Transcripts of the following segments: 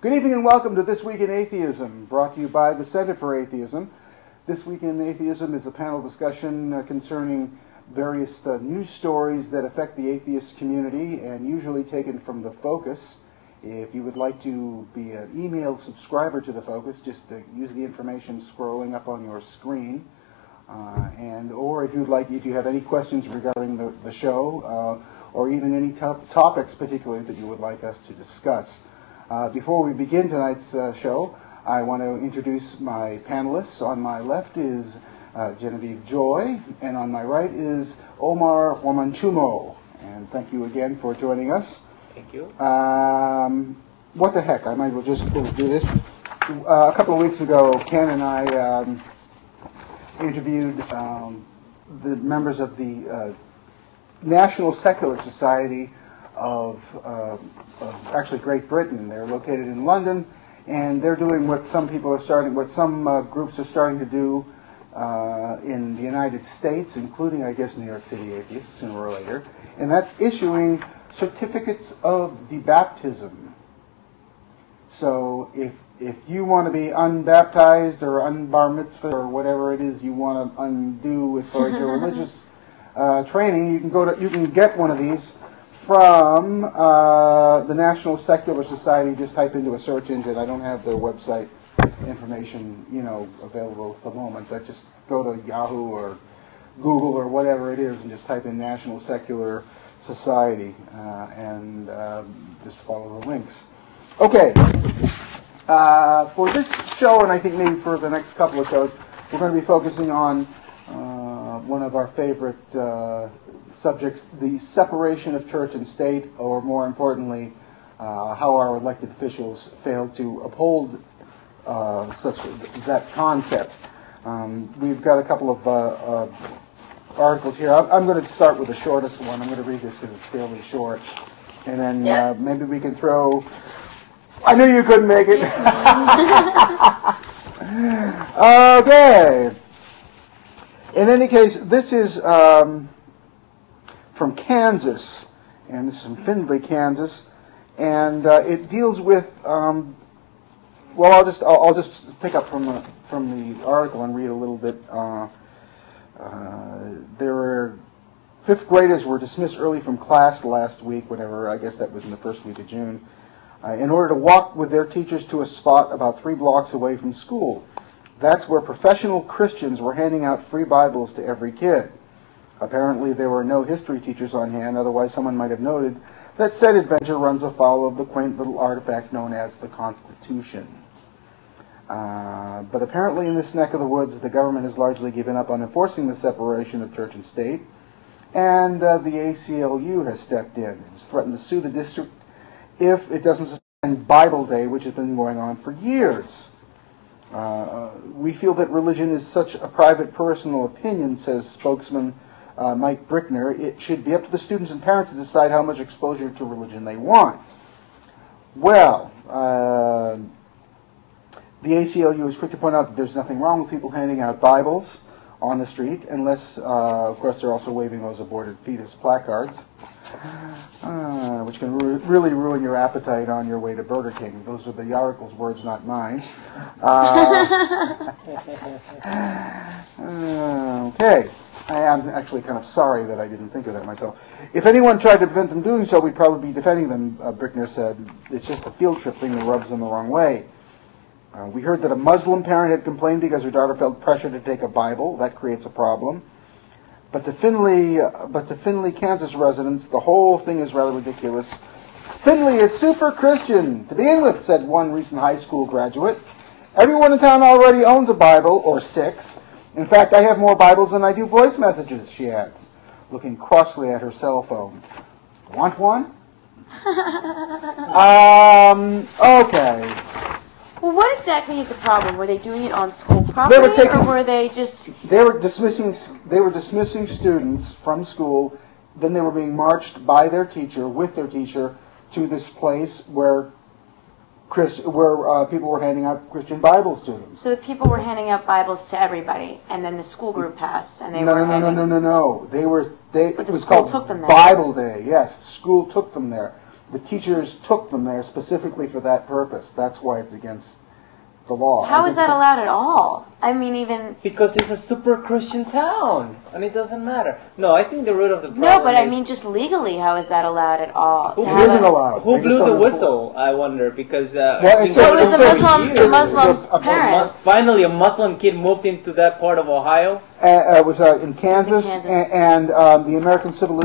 Good evening and welcome to This Week in Atheism, brought to you by the Center for Atheism. This Week in Atheism is a panel discussion concerning various news stories that affect the atheist community and usually taken from the Focus. If you would like to be an email subscriber to the Focus, just use the information scrolling up on your screen. Or if you have any questions regarding the show, or even any topics particularly that you would like us to discuss. Before we begin tonight's show, I want to introduce my panelists. On my left is Genevieve Joy, and on my right is Omar Wamanchumo. And thank you again for joining us. Thank you. What the heck? I might as well just do this. A couple of weeks ago, Ken and I interviewed the members of the National Secular Society of actually Great Britain. They're located in London, and they're doing what some groups are starting to do in the United States, including, I guess, New York City Atheists sooner or later, and that's issuing certificates of debaptism. So if you want to be unbaptized or unbar mitzvah or whatever it is you want to undo as far as your religious training, you can get one of these from the National Secular Society. Just type into a search engine. I don't have their website information, available at the moment, but just go to Yahoo or Google or whatever it is and just type in National Secular Society and just follow the links. Okay. For this show, and I think maybe for the next couple of shows, we're going to be focusing on one of our favorite subjects, the separation of church and state, or more importantly, how our elected officials fail to uphold that concept. We've got a couple of articles here. I'm going to start with the shortest one. I'm going to read this because it's fairly short, and then maybe we can throw... I knew you couldn't make it. Okay. In any case, this is from Kansas, and this is from Findlay, Kansas, and it deals with. Well, I'll just pick up from the article and read a little bit. Fifth graders were dismissed early from class last week. Whenever, I guess that was in the first week of June. In order to walk with their teachers to a spot about 3 blocks away from school. That's where professional Christians were handing out free Bibles to every kid. Apparently there were no history teachers on hand, otherwise someone might have noted that said adventure runs afoul of the quaint little artifact known as the Constitution. But apparently in this neck of the woods, the government has largely given up on enforcing the separation of church and state, and the ACLU has stepped in. It's threatened to sue the district if it doesn't suspend Bible Day, which has been going on for years. We feel that religion is such a private, personal opinion, says spokesman Mike Brickner. It should be up to the students and parents to decide how much exposure to religion they want. Well, the ACLU is quick to point out that there's nothing wrong with people handing out Bibles on the street, unless, of course, they're also waving those aborted fetus placards. Which can really ruin your appetite on your way to Burger King. Those are the article's words, not mine. Okay. I am actually kind of sorry that I didn't think of that myself. If anyone tried to prevent them doing so, we'd probably be defending them, Brickner said. It's just a field trip thing that rubs them the wrong way. We heard that a Muslim parent had complained because her daughter felt pressure to take a Bible. That creates a problem. But to Findlay, Kansas residents, the whole thing is rather ridiculous. Findlay is super Christian to begin with, said one recent high school graduate. Everyone in town already owns a Bible, or 6. In fact, I have more Bibles than I do voice messages, she adds, looking crossly at her cell phone. Want one? Okay. Well, what exactly is the problem? Were they doing it on school property, or were they just... They were dismissing students from school. Then they were being marched by their teacher, with their teacher, to this place where people were handing out Christian Bibles to them. So the people were handing out Bibles to everybody, and then the school group passed, and they were No. But the school took them there. Bible Day, yes. School took them there. the teachers took them there specifically for that purpose. That's why it's against the law. How is that allowed at all? I mean, even... Because it's a super Christian town, and it doesn't matter. No, I think the root of the problem No, but I mean, just legally, how is that allowed at all? It isn't allowed. Who blew the whistle, I wonder, because... it was the Muslim parents. Finally, a Muslim kid moved into that part of Ohio. It was in Kansas, and the American Civil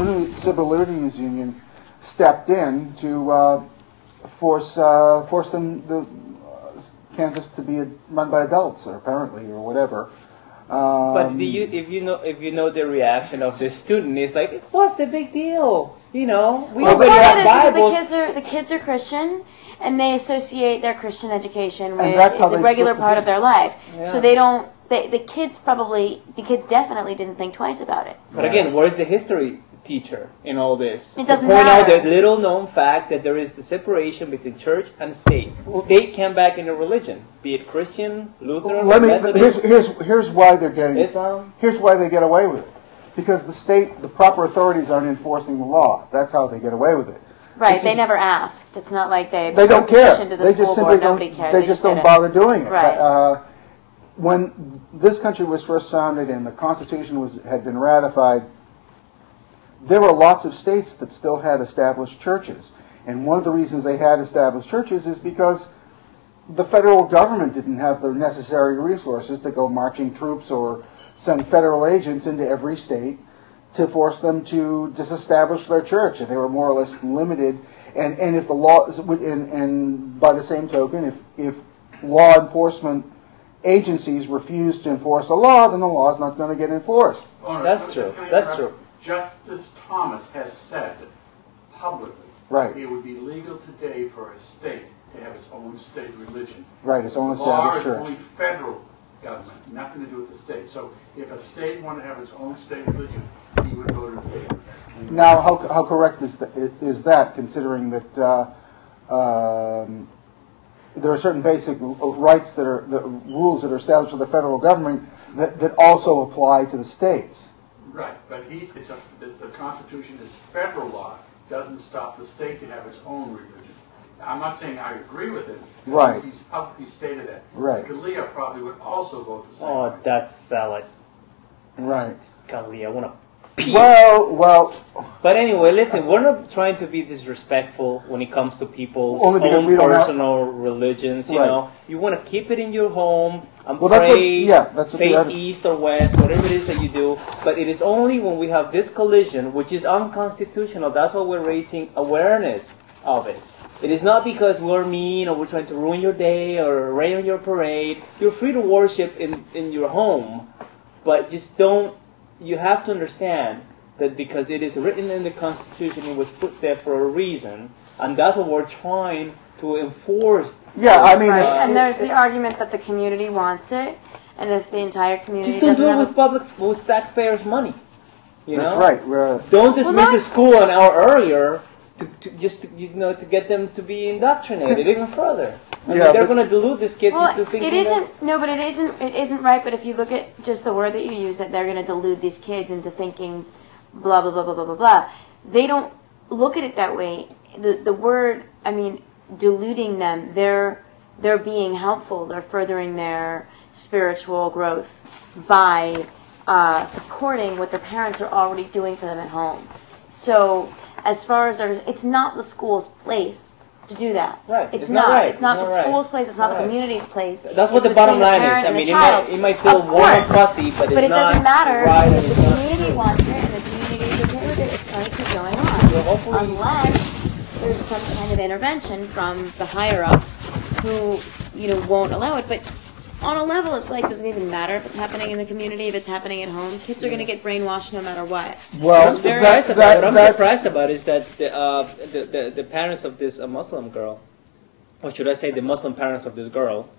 Liberties Union stepped in to force them Kansas to be run by adults, or apparently, or whatever. But if you know the reaction of the student, it's like, what's the big deal? You know, we already have Bibles. Because the kids are Christian, and they associate their Christian education with it's a regular part of their life. Yeah. So they don't. The kids definitely didn't think twice about it. But again, where's the history teacher in all this? It doesn't point matter. out the little known fact that there is the separation between church and state. State came back in a religion, be it Christian, Lutheran, here's why they're getting Islam. Here's why they get away with it. Because the proper authorities aren't enforcing the law. That's how they get away with it. Right, they never asked. It's not like they don't care. To the they school just simply board. Nobody cared. They just don't bother doing it. Right. When this country was first founded and the Constitution had been ratified, there were lots of states that still had established churches. And one of the reasons they had established churches is because the federal government didn't have the necessary resources to go marching troops or send federal agents into every state to force them to disestablish their church. And they were more or less limited. And if the law, and by the same token, if law enforcement agencies refuse to enforce a law, then the law is not going to get enforced. That's true. That's true. Justice Thomas has said publicly it would be legal today for a state to have its own state religion. Right, its own established church. Law is only federal government, nothing to do with the state. So if a state wanted to have its own state religion, he would vote in favor. Now, how correct is that, considering that there are certain basic rights that are the rules that are established for the federal government that also apply to the states? Right, but the Constitution is federal law. Doesn't stop the state to have its own religion. I'm not saying I agree with it. Right. He's publicly stated that. Right. Scalia probably would also vote the same way. Oh, that's salad. Right. Scalia, I want to pee. Well. But anyway, listen, we're not trying to be disrespectful when it comes to people's own personal religions. You know, you want to keep it in your home and pray, face east or west, whatever it is that you do. But it is only when we have this collision, which is unconstitutional. That's why we're raising awareness of it. It is not because we're mean or we're trying to ruin your day or rain on your parade. You're free to worship in your home, but just don't. You have to understand that because it is written in the Constitution, it was put there for a reason, and that's what we're trying to enforce. Yeah, I mean, and there's the argument that the community wants it, and if the entire community just don't do it with taxpayers' money. You know? That's right. Don't dismiss the school an hour earlier to get them to be indoctrinated even further. They're going to delude these kids into thinking. It isn't right. But if you look at just the word that you use, that they're going to delude these kids into thinking, blah blah blah blah blah blah blah. They don't look at it that way. The word, I mean, deluding them. They're being helpful. They're furthering their spiritual growth by supporting what their parents are already doing for them at home. So as far as it's not the school's place to do that. Right. It's not. It's not the school's place. It's not the community's place. That's what the bottom line is. I mean, it might feel warm and fussy, but it's not. But it doesn't matter. Right, if the community wants it and the community is okay with it, it's going to keep going on. Unless there's some kind of intervention from the higher ups who won't allow it. But on a level, it's like, does it even matter if it's happening in the community, if it's happening at home? Kids are going to get brainwashed no matter what. Well, what I'm surprised about is that the parents of this Muslim girl, or should I say the Muslim parents of this girl,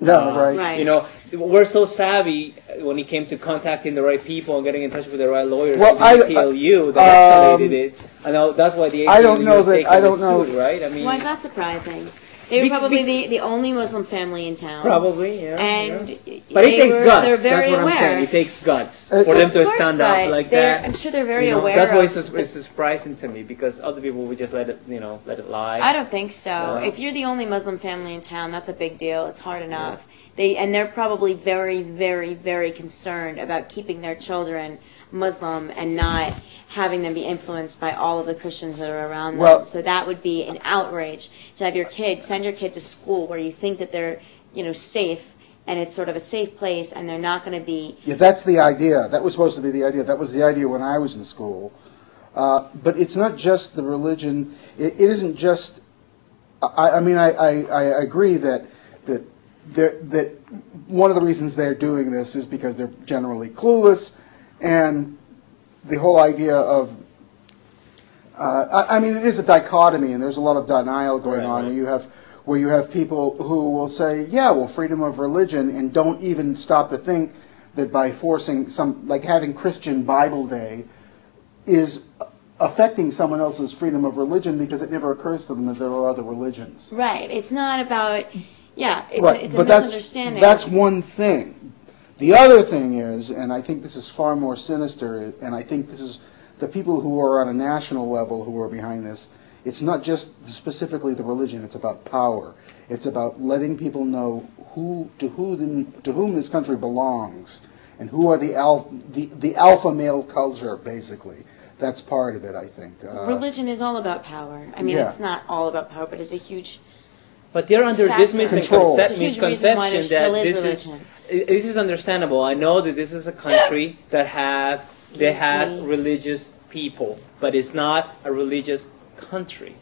right. You know, we're so savvy when it came to contacting the right people and getting in touch with the right lawyers. Well, the ACLU that escalated it. I know that's why the ACLU is taking the suit, right? I mean, why is that surprising? They were probably the only Muslim family in town. Probably, yeah. And yeah. But it takes guts. That's what aware. I'm saying. It takes guts for them to stand up like that. I'm sure they're very aware. That's why it's surprising to me, because other people would just let it lie. I don't think so. If you're the only Muslim family in town, that's a big deal. It's hard enough. They're probably very, very, very concerned about keeping their children Muslim and not having them be influenced by all of the Christians that are around them. So that would be an outrage to have send your kid to school where you think that they're, safe, and it's sort of a safe place, and they're not going to be. Yeah, that's the idea. That was supposed to be the idea. That was the idea when I was in school. But it's not just the religion. It isn't just. I mean, I agree that one of the reasons they're doing this is because they're generally clueless. And the whole idea of, I mean, it is a dichotomy, and there's a lot of denial going on where you have people who will say, yeah, well, freedom of religion, and don't even stop to think that by forcing like having Christian Bible Day is affecting someone else's freedom of religion, because it never occurs to them that there are other religions. Right. It's not about, it's a misunderstanding. That's one thing. The other thing is, and I think this is far more sinister, and I think this is the people who are on a national level who are behind this, it's not just specifically the religion, it's about power. It's about letting people know to whom this country belongs, and who are the alpha male culture, basically. That's part of it, I think. Religion is all about power. I mean, it's not all about power, but it's a huge. But they're under this misconception that this is understandable. I know that this is a country that has religious people, but it's not a religious country.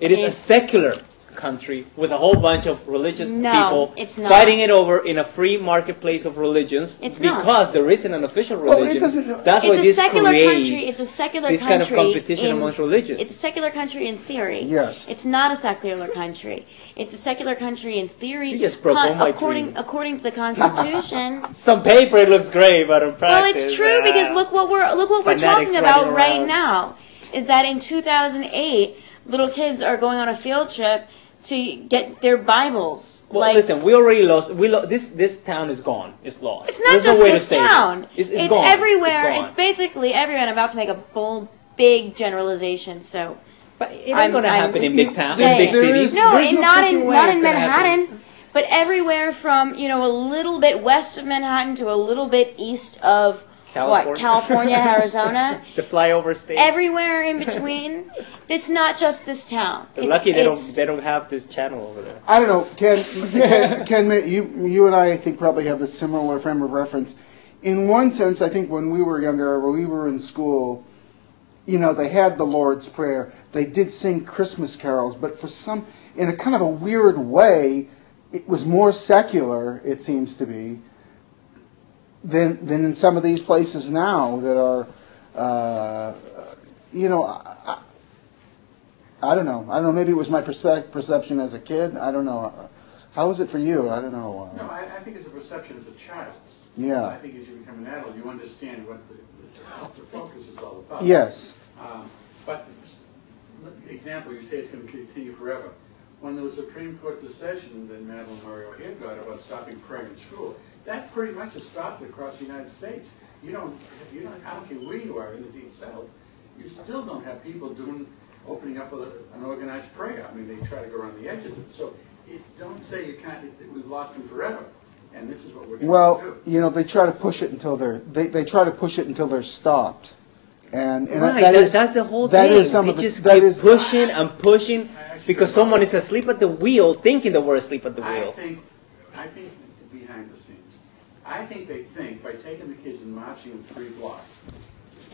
It is a secular country with a whole bunch of religious people fighting it over in a free marketplace of religions because there isn't an official religion. That's why this creates it's a secular this kind of competition amongst religions. It's a secular country in theory. Yes. It's not a secular country. It's a secular country in theory. You just broke all my according to the Constitution. Some paper it looks great, but in practice, well, it's true because look what we're talking about right now. Is that in 2008, little kids are going on a field trip to get their Bibles. Well, listen, we already lost. This town is gone. It's lost. It's not just this town. It's gone. Everywhere. It's basically everywhere. I'm about to make a bold, big generalization. So, but it ain't going to happen in big towns, in big cities. No, not in Manhattan. But everywhere from a little bit west of Manhattan to a little bit east of California, Arizona. The flyover states. Everywhere in between. It's not just this town. They're lucky they don't have this channel over there. I don't know, Ken, you and I think probably have a similar frame of reference. In one sense, I think when we were younger, when we were in school, they had the Lord's Prayer. They did sing Christmas carols, but in a kind of a weird way, it was more secular, it seems to be, than in some of these places now that are, I don't know. Maybe it was my perception as a kid. I don't know. How was it for you? I don't know. No, I think it's a perception as a child. Yeah. I think as you become an adult, you understand what the focus is all about. Yes. But, example, you say it's going to continue forever. When there was a Supreme Court decision that Madeline Mario here got about stopping prayer in school, that pretty much has stopped across the United States. I don't care where you are in the Deep South, you still don't have people opening up an organized prayer. I mean, they try to go around the edges of it. So don't say you can't. We've lost them forever, and this is what we're trying to do. They try to push it until they try to push it until they're stopped, and right, that's the whole thing. They just keep pushing and pushing because someone is asleep at the wheel, thinking that we're asleep at the wheel. I think behind the scenes, I think they think by taking the kids and marching in 3 blocks,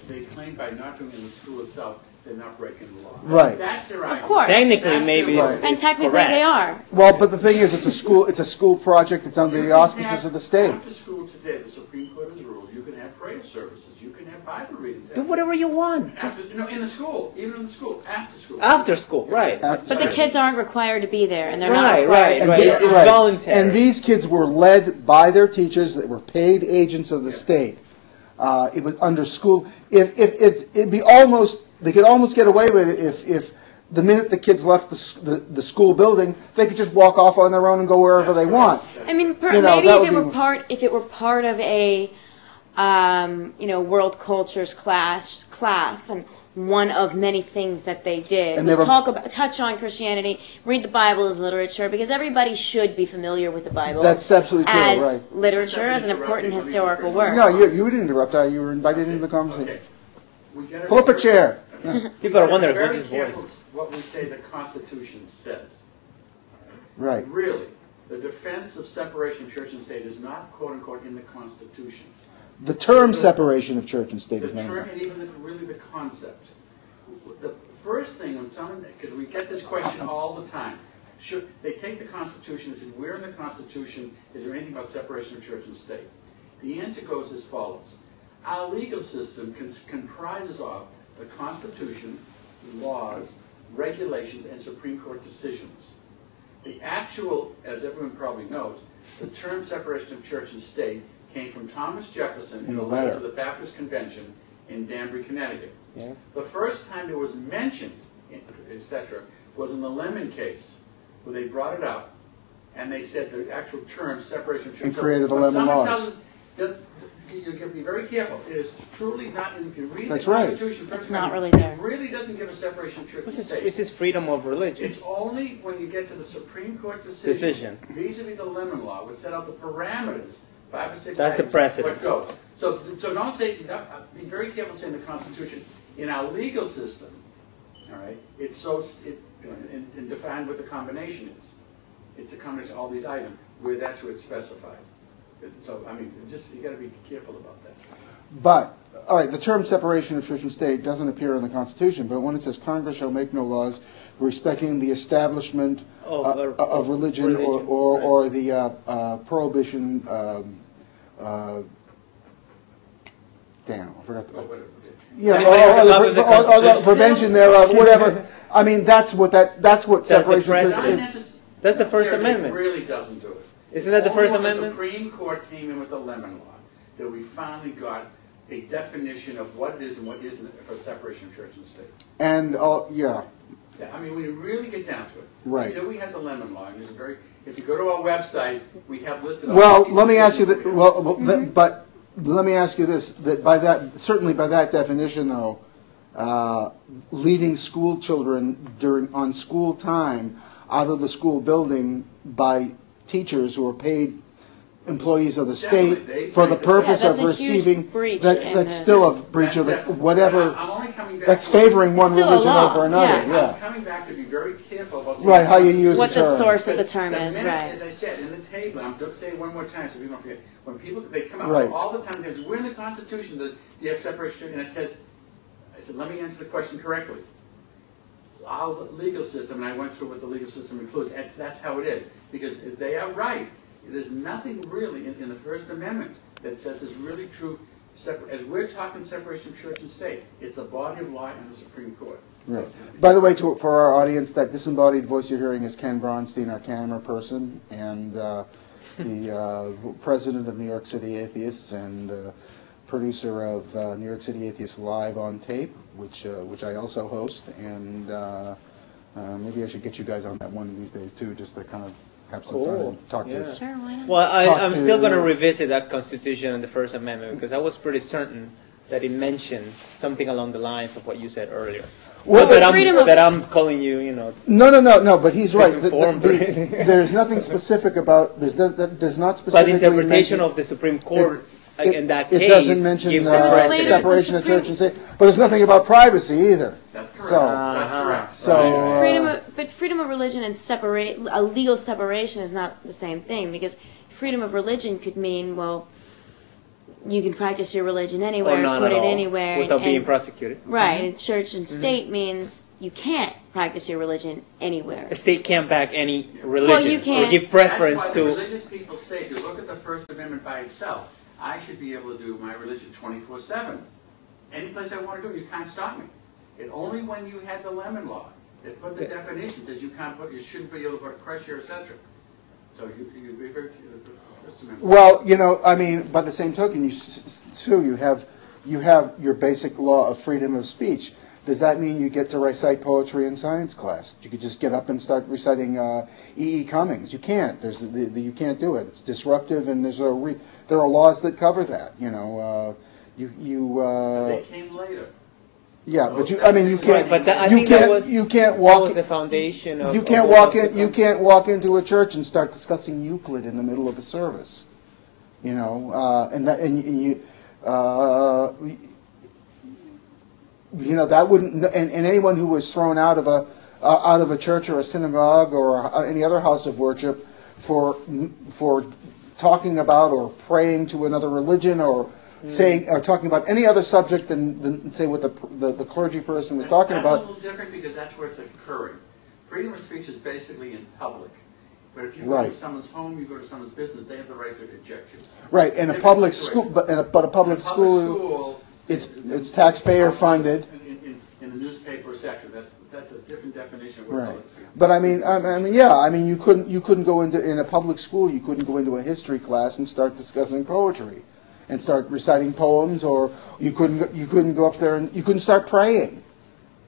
they claim by not doing it in the school itself, they're not breaking the law. Right. That's their idea. Of course. Technically, maybe it's and technically correct. they are. Well, but the thing is, it's a school project. It's under the auspices of the state. After school today, the Supreme Court has ruled you can have prayer services, you can have Bible reading. Do whatever you want. In the school, even in the school, after school. After school, right. But the kids aren't required to be there, and they're not required. Right. It's voluntary. And these kids were led by their teachers that were paid agents of the state. It was under school. It'd be almost. They could almost get away with it if the minute the kids left the school building, they could just walk off on their own and go wherever they want. I mean, maybe if it were part of a world cultures class, and one of many things that they did was touch on Christianity, read the Bible as literature, because everybody should be familiar with the Bible. That's absolutely true, as literature, as an important historical work. No, you didn't interrupt. You were invited into the conversation. Pull up a chair. People are wondering who's his voice. What we say the Constitution says. Right. Really, the defense of separation of church and state is not, quote unquote, in the Constitution. The term separation of church and state is not. The term, and even really the concept. The first thing when someone, because we get this question all the time, they take the Constitution and say, where in the Constitution is there anything about separation of church and state? The answer goes as follows. Our legal system comprises of the Constitution, laws, regulations, and Supreme Court decisions. The actual, as everyone probably knows, the term separation of church and state came from Thomas Jefferson in a letter to the Baptist Convention in Danbury, Connecticut. Yeah. The first time it was mentioned, etc., was in the Lemon case, where they brought it up, and they said the actual term separation of church and created the Lemon laws. You have to be very careful. It is truly not, if you read That's the Constitution, it's not really there. It really doesn't give a separation of church and state. This is freedom of religion. It's only when you get to the Supreme Court decision. Vis-a-vis the Lemon Law, which set out the parameters, 5 or 6 That's the precedent. What goes. So don't say, be very careful saying the Constitution. In our legal system, all right, it's and define what the combination is. It's a combination of all these items, where it's specified. So, I mean, you got to be careful about that. But, all right, the term separation of church and state doesn't appear in the Constitution, but when it says Congress shall make no laws respecting the establishment of religion or the prohibition, damn, I forgot the prevention thereof, whatever. I mean, that's what separation of church is. That's the First Amendment. It really doesn't do it. Isn't that the First Amendment? The Supreme Court came in with the Lemon Law that we finally got a definition of what it is and what isn't for separation of church and state. And yeah. I mean, when you really get down to it, right. Until we had the Lemon Law, and it's if you go to our website, we have listed. Well, let me ask you that. But let me ask you this: that certainly by that definition, though, leading school children on school time out of the school building by teachers who are paid employees of the state for the purpose of receiving, that's still a breach of the whatever. That's favoring one religion over another. Yeah. I'm coming back to be very careful about right how you use what the term. the source of the term is. Right. As I said in the table, I'm going to say it one more time so people don't forget. When they come out right. all the time, they say, we're in the Constitution that you have separation, and it says, I said, let me answer the question correctly. Our legal system, and I went through what the legal system includes, that's how it is. Because they are right. There's nothing really in the First Amendment that says it's really true. As we're talking separation of church and state, it's the body of law and the Supreme Court. Right. By the way, for our audience, that disembodied voice you're hearing is Ken Bronstein, our camera person, and the president of New York City Atheists and producer of New York City Atheists Live on Tape, which I also host, and maybe I should get you guys on that one of these days too, just to kind of have some fun and talk to us. Sure, why not? Well, I'm still going to revisit that Constitution and the First Amendment because I was pretty certain that it mentioned something along the lines of what you said earlier. Well, that I'm calling you, No, but he's right. There's nothing specific about that does not specifically. But the interpretation of the Supreme Court in that case it doesn't mention separation of church and state, but there's nothing about privacy either. That's correct. That's correct. But freedom of religion and a legal separation is not the same thing because freedom of religion could mean, well, you can practice your religion anywhere, put it anywhere. Without being prosecuted. Right, and church and state means you can't practice your religion anywhere. A state can't back any religion well, you can't. Or give preference That's why to... the religious people say, if you look at the First Amendment by itself, I should be able to do my religion 24/7. Any place I want to do it, you can't stop me. It only when you had the Lemon Law, that put the definitions that you shouldn't be able to put a creche here, etc. So you be very well, I mean, by the same token, you have your basic law of freedom of speech. Does that mean you get to recite poetry in science class? You could just get up and start reciting E. Cummings. You can't. You can't do it. It's disruptive, and there are laws that cover that. You know, they came later. Yeah, but you can't. Right, but you can't walk. That was the foundation of. You can't walk in. You can't walk into a church and start discussing Euclid in the middle of a service. You know, that wouldn't. And anyone who was thrown out of a church or a synagogue or any other house of worship for talking about or praying to another religion or saying or talking about any other subject than say what the clergy person was talking about. That's a little different because that's where it's occurring. Freedom of speech is basically in public. But if you go to someone's home, you go to someone's business, they have the right to eject you. Right, and a public school, but a public school, it's taxpayer funded. In the newspaper sector, that's a different definition of what public school. But you couldn't go in a public school. You couldn't go into a history class and start discussing poetry, and start reciting poems, or you couldn't go up there and you couldn't start praying.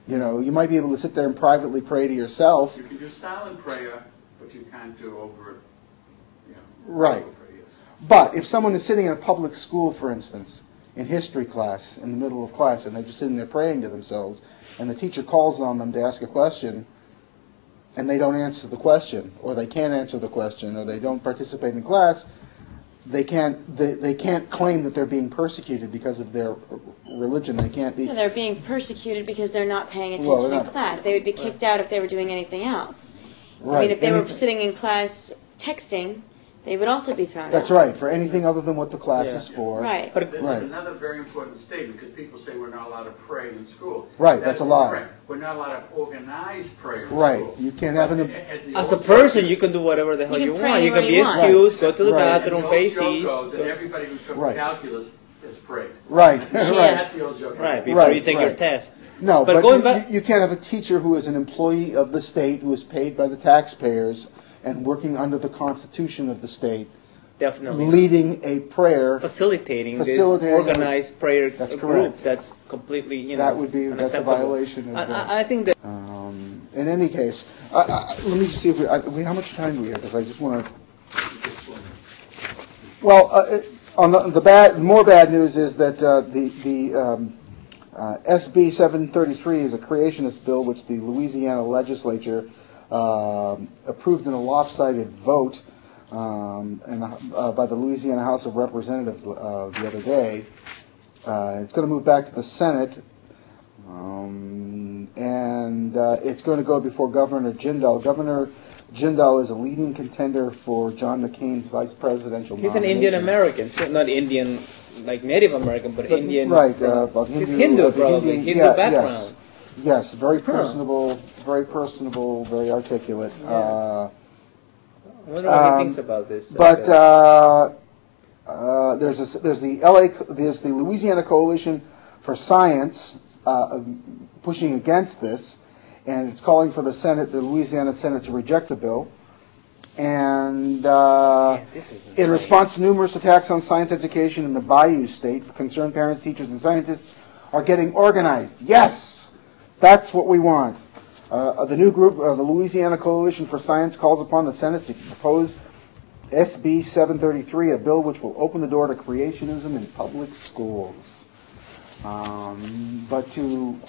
You know, you might be able to sit there and privately pray to yourself. You can do silent prayer, but you can't do over. Right. But if someone is sitting in a public school, for instance, in history class, in the middle of class, and they're just sitting there praying to themselves, and the teacher calls on them to ask a question, and they don't answer the question, or they can't answer the question, or they don't participate in class, they can't claim that they're being persecuted because of their religion. They can't be. No, they're being persecuted because they're not paying attention in class. They would be kicked out if they were doing anything else. Right. I mean, if they were sitting in class texting, they would also be thrown out. That's right, for anything other than what the class is for. Right. But there's another very important statement, because people say we're not allowed to pray in school. Right, that's a lie. We're not allowed to organize prayer in school. Right, you can't have an... As a person, you can do whatever the hell you want. You can be excused, go to the bathroom, face east. And everybody who took calculus has prayed. Right, right. That's the old joke. Right, before you take your test. No, but going back, you can't have a teacher who is an employee of the state, who is paid by the taxpayers, and working under the Constitution of the state, definitely leading a prayer, facilitating this organized prayer group. Correct. That's completely, that's a violation of I think that. In any case, let me just see if how much time do we have? Because I just want to. Well, on the more bad news is that the SB 733 is a creationist bill which the Louisiana legislature approved in a lopsided vote by the Louisiana House of Representatives the other day. It's going to move back to the Senate, and it's going to go before Governor Jindal. Governor Jindal is a leading contender for John McCain's vice presidential nomination. He's an Indian American, not Indian like Native American, but Indian. Right, he's Hindu, probably. Hindu background. Yes, very personable, very articulate. I wonder what he thinks about this. But there's the Louisiana Coalition for Science pushing against this, and it's calling for the Louisiana Senate to reject the bill. And in response to numerous attacks on science education in the Bayou State, concerned parents, teachers, and scientists are getting organized. Yes, that's what we want. The new group, the Louisiana Coalition for Science, calls upon the Senate to propose SB 733, a bill which will open the door to creationism in public schools. But again,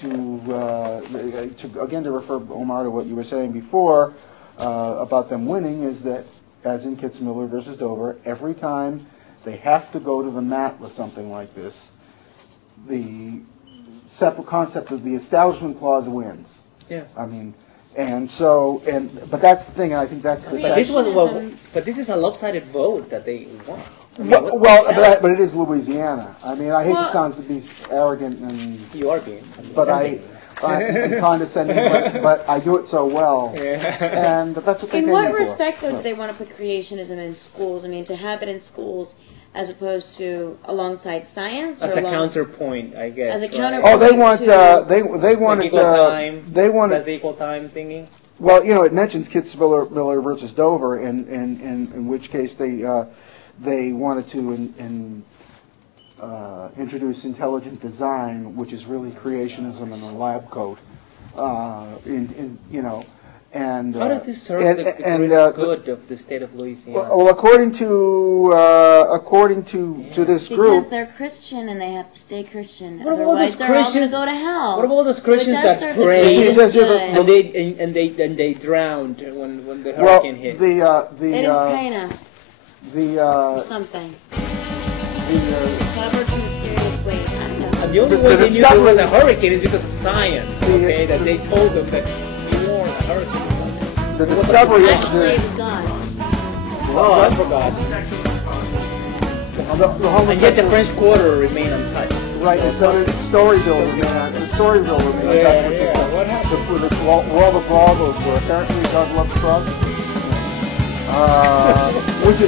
to refer, Omar, to what you were saying before about them winning, is that, as in Kitzmiller versus Dover, every time they have to go to the mat with something like this, the separate concept of the Establishment Clause wins. Yeah. I mean, but that's the thing, and I think that's the... But this is a lopsided vote that they won. But it is Louisiana. I mean, I hate to sound to be arrogant and... You are being. But I'm condescending, but I do it so well. Yeah. And that's what they In what respect, though, do they want to put creationism in schools? I mean, to have it in schools as opposed to alongside science, as a counterpoint, I guess. As a counterpoint. Oh, they want equal time. They want that's the equal time thingy. Well, it mentions Kitzmiller versus Dover, in which case they wanted to introduce intelligent design, which is really creationism in the lab coat. You know, and how does this serve the good of the state of Louisiana? Well, according to this group, because they're Christian and they have to stay Christian. Otherwise, they're all going to go to hell. What about those Christians that prayed and they drowned when the hurricane hit? They didn't pray enough. Or something. God works in mysterious ways. I don't know. And the only way they knew there was a hurricane is because of science. Okay, that they told them that we warned a hurricane. The discovery actually it was gone. Oh, I forgot. And yet the French Quarter remained untouched. Right, and so the Storyville remained untouched. What happened? Where all the bravos were. Apparently God loves trust. Which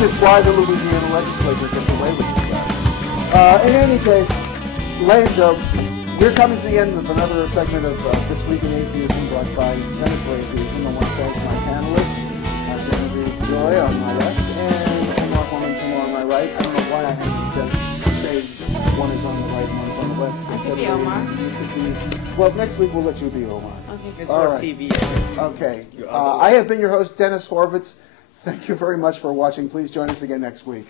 is why the Louisiana legislature gets away with that. In any case, Lanjo, we're coming to the end of another segment of This Week in Atheism brought by Center for Atheism. I want to thank my panelists, Genevieve Joy on my left and Mark Wilmington on my right. I don't know why I have to say one is on the right and one is on the left. I could be Omar. Well, next week we'll let you be Omar. Okay. It's for TV. Okay. I have been your host, Dennis Horvitz. Thank you very much for watching. Please join us again next week.